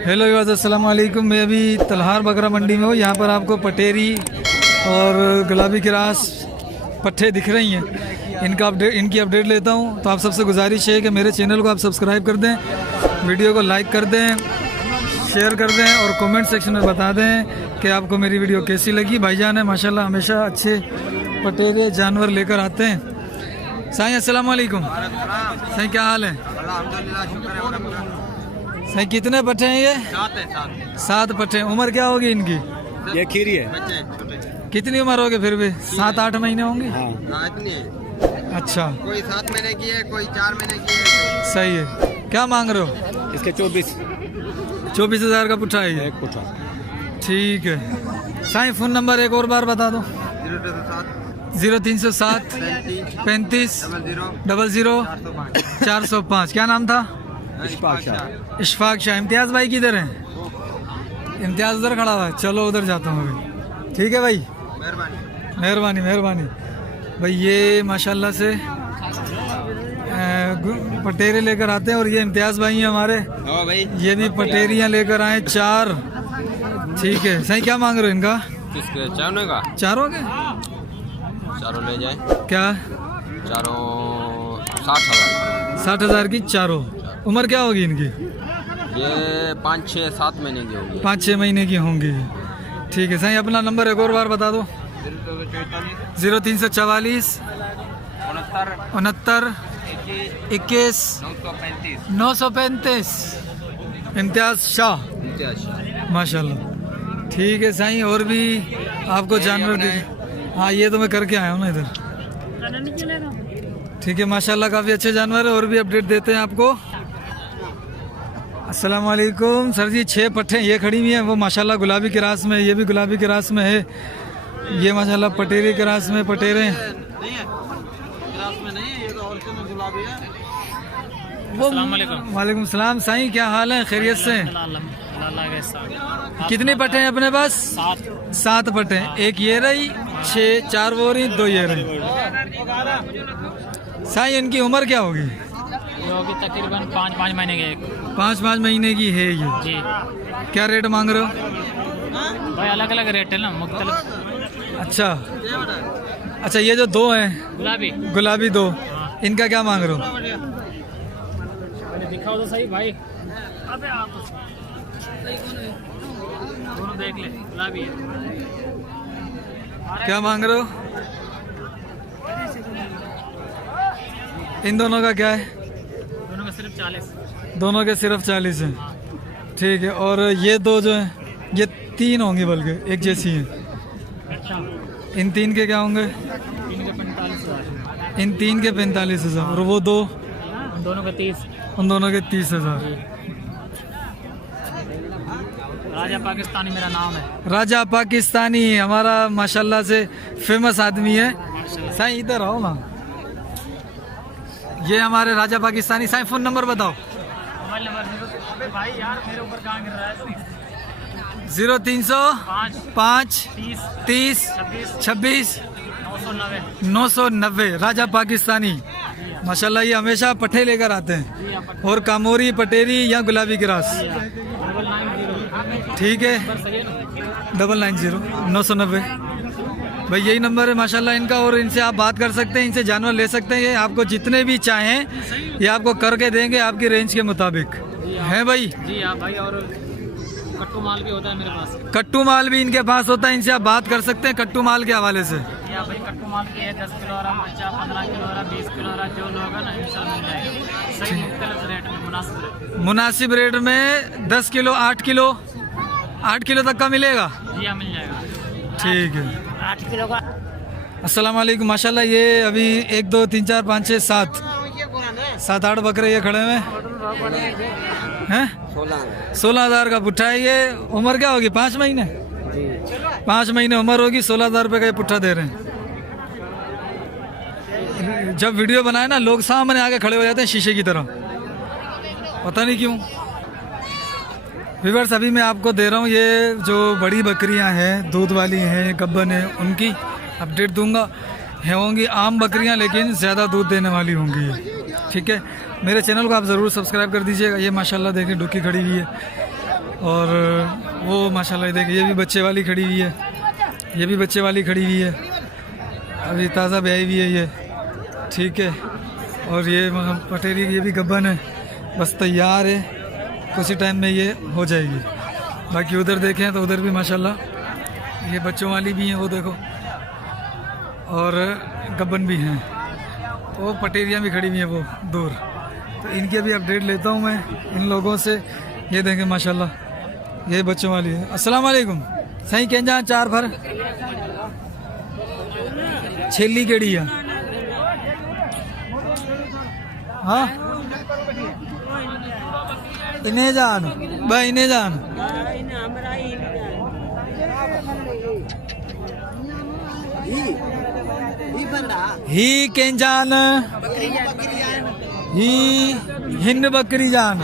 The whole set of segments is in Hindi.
हेलो व्यूअर्स, अस्सलाम वालेकुम। मैं अभी तलहार बकरा मंडी में हूँ। यहाँ पर आपको पटेरी और गुलाबी क्रास पट्ठे दिख रही हैं। इनकी अपडेट लेता हूँ। तो आप सबसे गुजारिश है कि मेरे चैनल को आप सब्सक्राइब कर दें, वीडियो को लाइक कर दें, शेयर कर दें और कमेंट सेक्शन में बता दें कि आपको मेरी वीडियो कैसी लगी। भाईजान है माशाल्लाह, हमेशा अच्छे पटेरे जानवर लेकर आते हैं। साईं अस्सलाम वालेकुम। साईं क्या हाल है? साईं कितने पट्ठे हैं ये? 7 पट्ठे। उम्र क्या होगी इनकी? ये खीरी है। कितनी उम्र होगी फिर भी? 7-8 महीने होंगे। हाँ। अच्छा, कोई 7 महीने की है, कोई 4 महीने की है। सही है। क्या मांग रहे हो? इसके 24,000 का पुट्ठा है ये। एक पुट्ठा। ठीक है। साईं फ़ोन नंबर एक और बार बता दो। 0307 35 00 405। क्या नाम था? इशफाक शाह। इम्तियाज़ भाई किधर हैं? इम्तियाज़ उधर खड़ा हुआ है। चलो उधर जाता हूँ अभी। ठीक है भाई, मेहरबानी मेहरबानी भाई। ये माशाल्लाह से पटेरे लेकर आते हैं और ये इम्तियाज़ भाई हैं हमारे। भाई ये भी पटेरियाँ लेकर आए 4। ठीक है। सही क्या मांग रहे हो इनका? किसके? चारों का? चारों के? चारों ले जाए। क्या? चारों 60,000। 60,000 की चारों। उम्र क्या होगी इनकी? ये 5, 6, 7 महीने की होगी। 5-6 महीने की होंगी। ठीक है। सही अपना नंबर एक और बार बता दो। 0344 69 21 935। इम्तियाज़ शाह माशाल्लाह। ठीक है साईं। और भी आपको जानवर दिख? हाँ, ये तो मैं करके आया हूँ ना इधर। ठीक है माशाल्लाह, काफ़ी अच्छे जानवर है। और भी अपडेट देते हैं आपको। अस्सलाम वालेकुम सर जी। 6 पट्ठे ये खड़ी हुई हैं। वो माशाल्लाह गुलाबी क्रास में, ये भी गुलाबी क्रास में है। ये माशाल्लाह पटेरी क्रास में पटेरे हैं। वालेकुम सलाम। साईं क्या हाल है? खैरियत से? कितनी पट्टे हैं अपने पास? 7 पट्टे। एक ये रही, 6, 4 वो रही, 2 ये रही। साईं इनकी उम्र क्या होगी? ये होगी तकरीबन 5 महीने के। 5 महीने की है ये जी। क्या रेट मांग रहे हो? भाई अलग अलग रेट है ना, मुख्तलिफ। अच्छा, ये जो 2 हैं गुलाबी 2, इनका क्या मांग रहे हो? दिखाओ तो सही भाई। अबे आप दोनों देख ले, गुलाबी है। क्या मांग रहे हो? इन दोनों का क्या है? दोनों का सिर्फ 40। दोनों के सिर्फ 40 हैं। ठीक है। और ये 2 जो हैं, ये 3 होंगी बल्कि एक जैसी हैं। अच्छा, इन 3 के क्या होंगे? इनके 45,000। इन 3 के 45,000 और वो 2? उन दोनों का 30। उन दोनों के 30,000। राजा पाकिस्तानी मेरा नाम है। राजा पाकिस्तानी हमारा माशाल्लाह से फेमस आदमी है। साईं इधर आओ ना। ये हमारे राजा पाकिस्तानी। साईं फ़ोन नंबर बताओ। मोबाइल नंबर भाई यार मेरे ऊपर कहाँ गिर रहा है? 0305 30 26 990। राजा पाकिस्तानी माशाल्लाह ये हमेशा पट्ठे लेकर आते हैं। और कामोरी पटेरी या गुलाबी क्रास। ठीक है। 990 990 भाई, यही नंबर है माशाल्लाह इनका। और इनसे आप बात कर सकते हैं, इनसे जानवर ले सकते हैं। ये आपको जितने भी चाहें ये आपको करके देंगे आपकी रेंज के मुताबिक। है भाई? जी हाँ भाई। और कट्टू माल भी होता है मेरे पास। कट्टू माल भी इनके पास होता है। इनसे आप बात कर सकते हैं कट्टू माल के हवाले से। या भाई कट्टू माल की है 10 किलो वाला, 15 किलो वाला, 20 किलो वाला, जो लोग है ना इंशाल्लाह मिल जाएगा। सही मुख्तलिफ रेट में, मुनासिब रेट में 10 किलो 8 किलो तक का मिलेगा। जी हाँ, मिल जाएगा। ठीक है। 8 किलो का। अस्सलाम वालेकुम माशाल्लाह। ये अभी 1 2 3 4 5 6 7 8 बकरे ये खड़े हुए हैं। 16,000 का पुट्ठा है ये। उम्र क्या होगी? 5 महीने। 5 महीने उम्र होगी। 16,000 रुपये का ये पुट्ठा दे रहे हैं। जब वीडियो बनाए ना लोग सामने आके खड़े हो जाते हैं शीशे की तरह, पता नहीं क्यों। व्यूअर्स अभी मैं आपको दे रहा हूँ ये जो बड़ी बकरियाँ हैं, दूध वाली हैं, गब्बन है, उनकी अपडेट दूंगा। है होंगी आम बकरियां लेकिन ज़्यादा दूध देने वाली होंगी ये। ठीक है, मेरे चैनल को आप ज़रूर सब्सक्राइब कर दीजिएगा। ये माशाल्लाह देखिए डुक्की खड़ी हुई है। और वो माशाल्लाह देखिए ये भी बच्चे वाली खड़ी हुई है, ये भी बच्चे वाली खड़ी हुई है, अभी ताज़ा ब्याई हुई है ये, ठीक है। और ये पटेरी ये भी गब्बन है, बस तैयार है, कुछ ही टाइम में ये हो जाएगी। बाकी उधर देखें तो उधर भी माशाल्लाह ये बच्चों वाली भी हैं, वो देखो, और गब्बन भी हैं, तो वो पटेरियाँ भी खड़ी हुई हैं वो दूर। तो इनकी अभी अपडेट लेता हूँ मैं इन लोगों से। ये देखें माशाल्लाह ये बच्चों वाली है। अस्सलाम वालेकुम सही कह जा चार भर छेली केड़ी है? हाँ इन्हें जान भाई, इन्हें जान ही के जान ही हिंद बकरी जान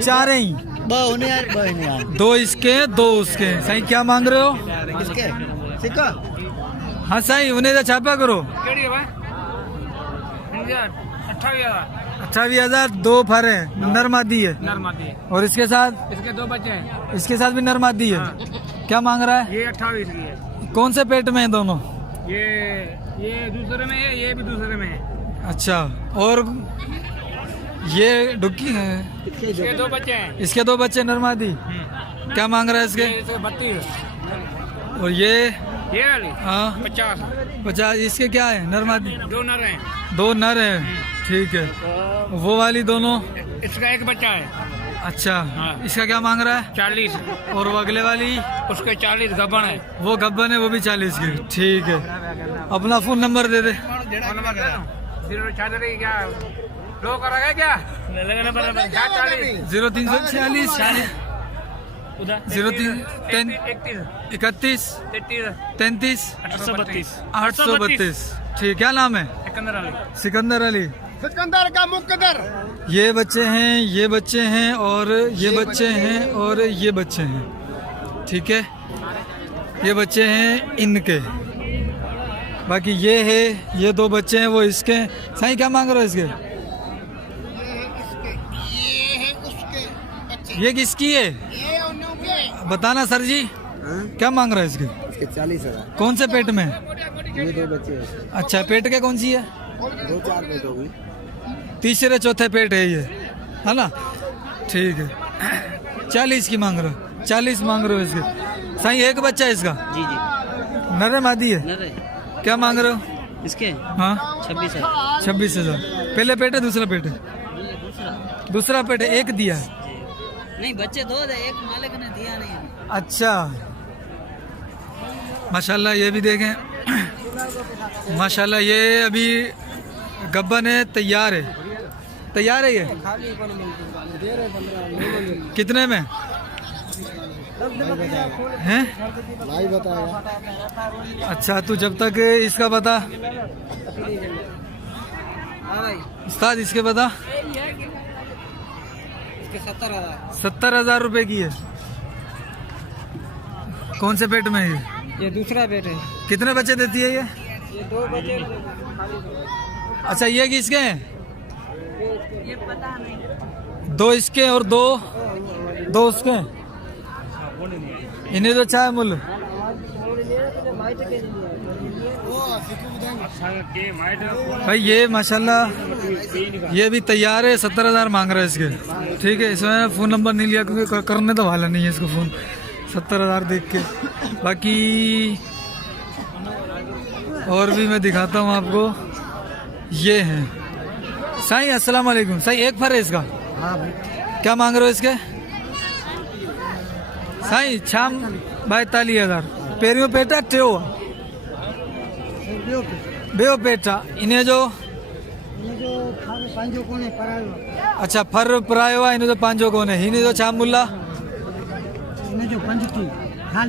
चार ही दो इसके दो उसके। सही क्या मांग रहे हो? हाँ सही उन्हें तो छापा करो। 28,000 दो फर है, नर मादी है। और इसके साथ इसके दो बच्चे हैं। इसके साथ भी नर मादी है। क्या मांग रहा है? ये 28 की है। कौन से पेट में है दोनों? ये दूसरे में है, ये भी दूसरे में है। अच्छा, और ये डुक्की है, इसके दो बच्चे हैं। इसके दो बच्चे नर मादी। क्या मांग रहा है इसके? 32। और ये वाली हाँ 50। इसके क्या है? नर मादी दो नर हैं। दो नर है, ठीक है। वो वाली दोनों? इसका एक बच्चा है। अच्छा हाँ। इसका क्या मांग रहा है? 40। और वो अगले वाली? उसके 40 गब्बन है। वो गब्बन है, वो भी 40 की, ठीक है। अपना फोन नंबर दे दे। 0 क्या लो करेगा क्या? 0346 31 33 832। ठीक, क्या नाम है? सिकंदर अली। सिकंदर का मुकद्दर। ये बच्चे हैं, ये बच्चे हैं, और ये बच्चे हैं, और ये बच्चे हैं, ठीक है। ये बच्चे हैं इनके। बाकी ये है, ये दो बच्चे हैं वो इसके। सही क्या मांग रहे हो इसके? ये किसकी है बताना सर जी। क्या मांग रहा है इसके? 40,000। कौन से पेट में? ये दो बच्चे हैं। अच्छा, पेट के कौन सी है? 2-4 पेट होगी। तीसरे चौथे पेट है ये, है ना? ठीक है। 40 की मांग रहे हो? 40 मांग रहे हो इसके। सही एक बच्चा है इसका? जी जी नर है मादी है? नर है। क्या मांग रहे हो इसके? हाँ 26,000। 26,000। पहले पेट है दूसरा पेट है? दूसरा पेट है। एक दिया है? नहीं बच्चे दो दे, एक मालिक ने दिया नहीं है। अच्छा माशाल्लाह। ये भी देखें माशाल्लाह, ये अभी गब्बन है, तैयार है, तैयार है। ये कितने में हैं? भाई बताएगा। अच्छा, तू जब तक इसका बता उस्ताद, इसके बता। 70,000 रुपए की है। कौन से पेट में है ये दूसरा पेट है। कितने बच्चे देती है ये? ये दो बच्चे। अच्छा, ये किसके हैं? ये पता नहीं। दो इसके और दो उसके। इन्हें तो अच्छा है मूल्य। भाई ये माशाल्लाह ये भी तैयार है। 70,000 मांग रहा है इसके, ठीक है। इसमें फ़ोन नंबर नहीं लिया क्योंकि करने तो वाला नहीं है इसको फ़ोन। 70,000 देख के। बाकी और भी मैं दिखाता हूँ आपको। ये हैं साईं। अस्सलाम वालेकुम साईं। एक फर है इसका? हाँ भाई। क्या मांग रहे हो इसके? साईं छाम 42,000। पेरियो पेटा टेओ बेओ पेटा। इन्हें जो अच्छा फर परायो आहे, इन्हें जो पांचो कोने। इन्हें जो छाम मुल्ला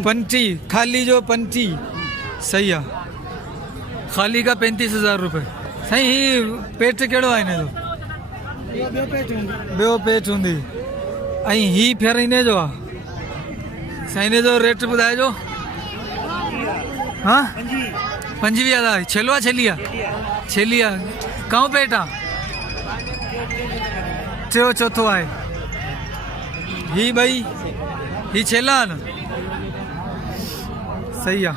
पंटी खाली जो पंटी। सही है। खाली का 35,000 रुपये। सही ही पेट केड़ो आहे इन्हें जो? बेओ पेट हूंदी। ऐं ही फिर इन्हें जो आहे साईं, इन्हें जो रेट ॿुधाए जो। हाँ 25,000। छेलो आहे छेली आहे? छेली आहे। काओ पेट आहे? टियों चौथो आहे। ही भाई ही छेला न सही है।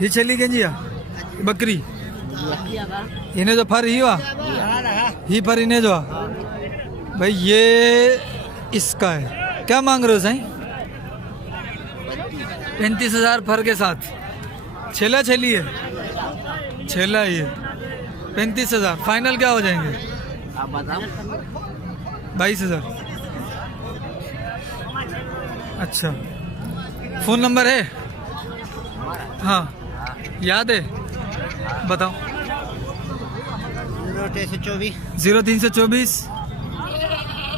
ही छेली कंजी आहे बकरी इन्हें जो फर ही हुआ ही फर इन्हें जो भाई ये इसका है। क्या मांग रहे हो साईं? 35,000 फर के साथ। छेला छेली है, छेला ही है। 35,000 फाइनल क्या हो जाएंगे? आप बताओ। 22,000। अच्छा फोन नंबर है? हाँ याद है, बताओ। 0324 0324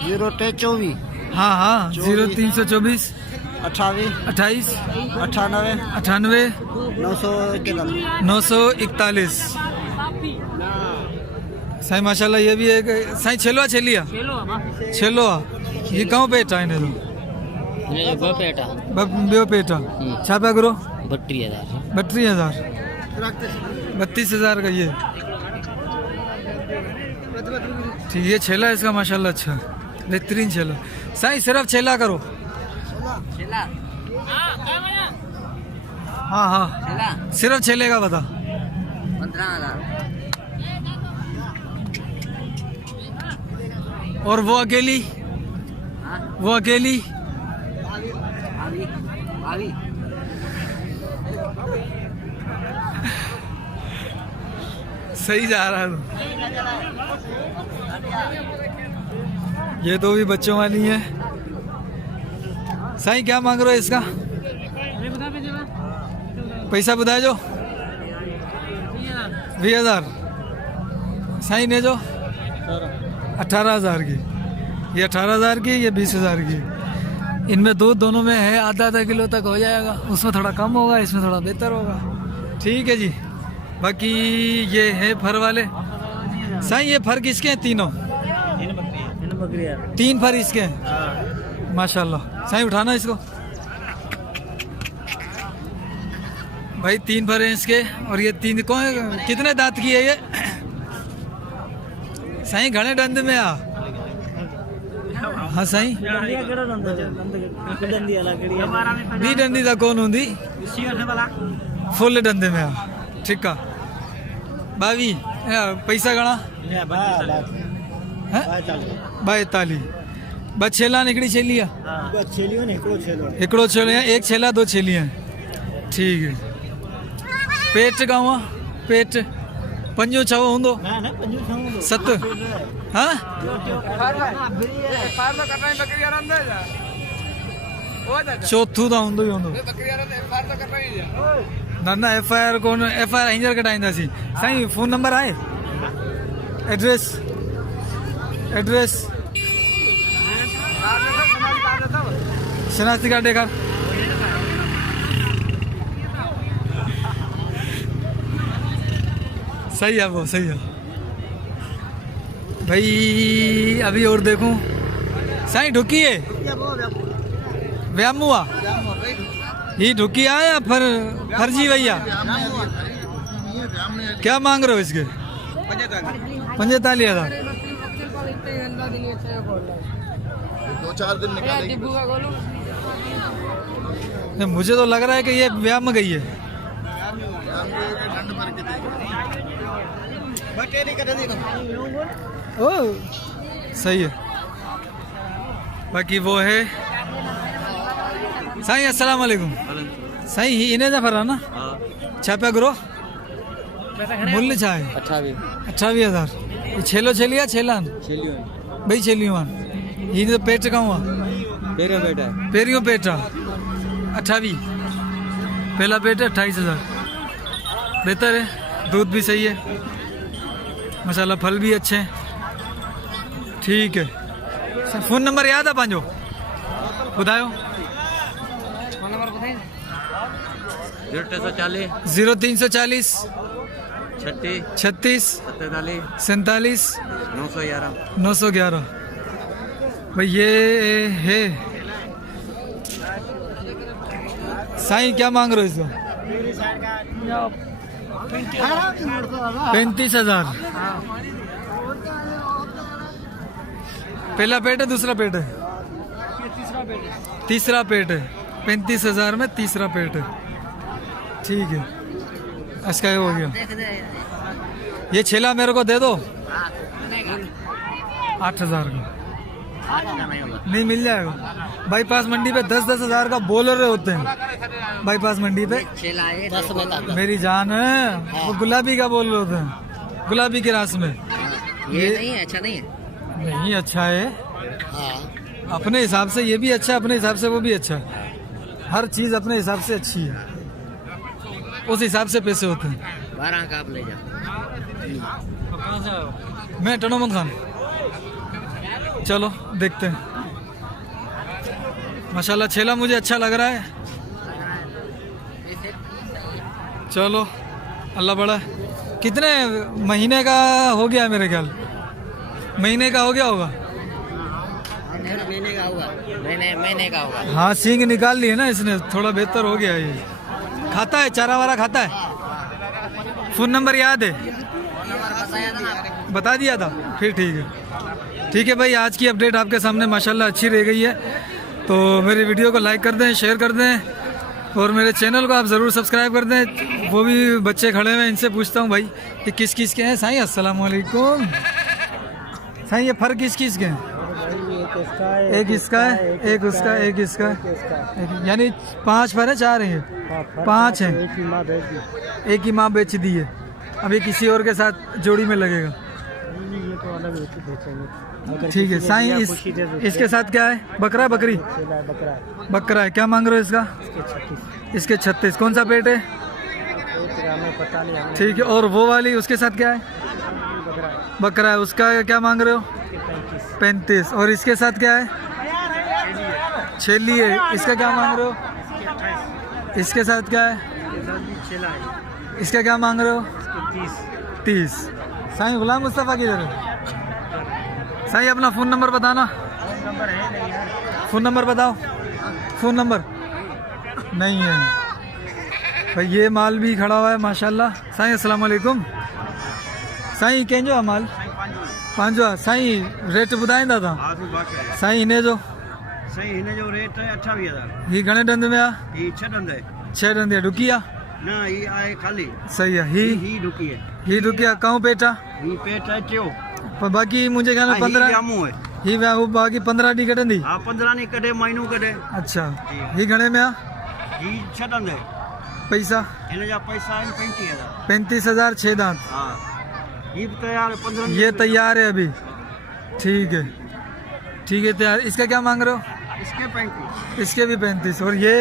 0324 हाँ हाँ 0324 28 28 98 98 941। 941। साईं माशाल्लाह ये भी एक साईं छेलो छेलिया छेलो ये कहाँ पेटा इन्हें तो बियो पेटा छा पे करो 32,000 32,000 का ये ठीक है। छेला इसका माशाल्लाह अच्छा बेहतरीन छेला। साईं सिर्फ छेला करो। हाँ हाँ सिर्फ छेले का बता। 15,000। और वो अकेली सही जा रहा है। ये तो भी बच्चों वाली है। साईं क्या मांग रहे हो इसका? पैसा बता जो 20,000। साईं ने जो 18,000 की, ये 18,000 की, ये 20,000 की। इनमें दूध दोनों में है आधा किलो तक हो जाएगा। उसमें थोड़ा कम होगा, इसमें थोड़ा बेहतर होगा। ठीक है जी। बाकी ये है फर वाले। साईं ये फर किसके हैं? तीनों 3 फर इसके हैं माशाल्लाह। साईं उठाना इसको भाई। 3 फर हैं इसके। और ये 3 कौन कितने दांत की है ये? साईं घने दंद में आ। हाँ साईं बी डंडी था कौन होंगी? फुल डंदे में आ। ठीक है 22। पैसा घना? 42। बस छेला निकड़ी छेलिया हिकिड़ो छेलो है। एक छेला 2 छेलियाँ। ठीक है। पेट का हुआ पेट 5 6 होंदो 7। हाँ चौथो तो होंदो ही होंदो। ना ना FIR कौन FIR हींअर कटाईंदासीं। साईं फोन नंबर आहे? एड्रेस शनाख्ती कार्ड ॾेखार। सही है वो सही है भाई। अभी और देखूं साईं ढुकी है व्याम हुआ ही ढुकी है या फर्जी भैया? क्या मांग रहे हो इसके? 45,000। 2-4 दिन निकालेंगे। मुझे तो लग रहा है कि ये व्याम में गई है। ओ सही है। बाकी वो है। साईं अस्सलाम वालेकुम। साईं ही इन्हें जफर है ना? छा पे करो मूल्य छा है? 28,000। ये छेलो छेलिया छेलान भाई छेलियों ये तो पेट का हुआ पेरियो पेटा 28। पहला पेट 28,000। बेहतर है। दूध भी सही है माशाल्लाह। फल भी अच्छे हैं। ठीक है। फोन नंबर याद है पंहिंजो? ॿुधायो। 0340 36 47 911। भाई ये है। साईं क्या मांग रहे हो इसको? 35,000। पहला पेट है दूसरा पेट है? तीसरा पेट है। 35,000 में तीसरा पेट है। ठीक है, इसका ये हो गया। ये छेला मेरे को दे दो 8,000 का। नहीं मिल जाएगा? बाईपास मंडी पे 10-10 हज़ार का बोल रहे होते हैं बाईपास मंडी पे। मेरी जान है, वो गुलाबी का बोल रहे होते हैं, गुलाबी के रास में। ये नहीं है, अच्छा नहीं है। नहीं अच्छा है, अपने हिसाब से ये भी अच्छा है, अपने हिसाब से वो भी अच्छा है। हर चीज़ अपने हिसाब से अच्छी है, उस हिसाब से पैसे होते हैं। 12 का आप ले जाओ। मैं टनोमन खान। चलो देखते हैं। माशाल्लाह छेला मुझे अच्छा लग रहा है। चलो अल्लाह बड़ा है। कितने महीने का हो गया है? मेरे ख्याल महीने का हो गया होगा। महीने का होगा। महीने का होगा। हाँ, सींग निकाल लिए ना इसने, थोड़ा बेहतर हो गया ये। खाता है, चारा वारा खाता है? फ़ोन नंबर याद है? बता दिया था, फिर ठीक है। ठीक है भाई, आज की अपडेट आपके सामने माशाल्लाह अच्छी रह गई है। तो मेरी वीडियो को लाइक कर दें, शेयर कर दें, और मेरे चैनल को आप ज़रूर सब्सक्राइब कर दें। वो भी बच्चे खड़े हुए, इनसे पूछता हूँ भाई कि किस किस के हैं। साईं अस्सलाम वालेकुम। साईं ये फर्क किस किस के हैं? एक इसका है, एक उसका, एक इसका, यानी 5 फर है, 4 हैं? 5 हैं। एक ही माँ बेच दी है, अब ये किसी और के साथ जोड़ी में लगेगा। ठीक है साईं, इसके साथ क्या है? बकरा बकरी? बकरा है। क्या मांग रहे हो इसका? इसके 36। कौन सा पेट है? ठीक है, और वो वाली उसके साथ क्या है? बकरा है, उसका क्या मांग रहे हो? 35। और इसके साथ क्या है? छेली है, इसका क्या मांग रहे हो? इसके साथ क्या है? इसका क्या मांग रहे हो? 30। साईं गुलाम मुस्तफ़ा किधर है? साईं अपना फ़ोन नंबर बताना। फ़ोन नंबर बताओ। फ़ोन नंबर नहीं है भाई। ये माल भी खड़ा हुआ है माशाल्लाह। साईं अस्सलाम वालेकुम। साईं कंहिंजो आहे माल? पंहिंजो आहे। साईं रेट ॿुधाईंदा था? साईं हिन जो? साईं हिन जो रेट 28,000। ही घणे ॾंद में आहे? ही 6 ॾंद आहे। 6 ॾंद आहे। डुकी आहे? न ही आहे खाली। सही आहे। ही डुकी है। ही डुकी आहे। काऊं पेट आहे? ही पेट है टियो। पर बाक़ी मुंहिंजे ख्याल में 15 जामू है। ही बाक़ी 15 ॾींहं कढंदी? हाँ 15 नहीं कढे, महीनों कढे। अच्छा, ही घणे में आहे? ही 6 ॾंद है। पैसा? हिन जा पैसा आहिनि 35,000। 35,000 6 दांत। हाँ ये भी तैयार है। 15 ये तैयार है अभी? ठीक है, ठीक है तैयार। इसका क्या मांग रहे हो? इसके 35। इसके भी 35। और ये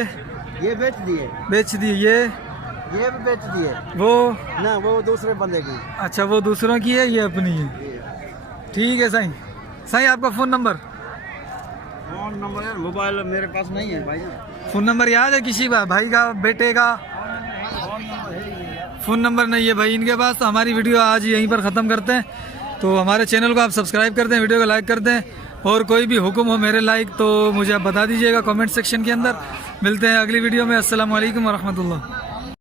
बेच दिए। बेच दिए। ये भी बेच दिए। वो ना वो दूसरे बंदे की। अच्छा, वो दूसरों की है, ये अपनी है। ठीक है साईं। साईं आपका फ़ोन नंबर? फोन नंबर है, मोबाइल मेरे पास नहीं है भाई। फ़ोन नंबर याद है किसी का? भाई का, बेटे का? फ़ोन नंबर नहीं है भाई इनके पास। तो हमारी वीडियो आज यहीं पर ख़त्म करते हैं। तो हमारे चैनल को आप सब्सक्राइब कर दें, वीडियो को लाइक कर दें, और कोई भी हुक्म हो मेरे लाइक तो मुझे आप बता दीजिएगा कमेंट सेक्शन के अंदर। मिलते हैं अगली वीडियो में। अस्सलाम वालेकुम व रहमतुल्लाह।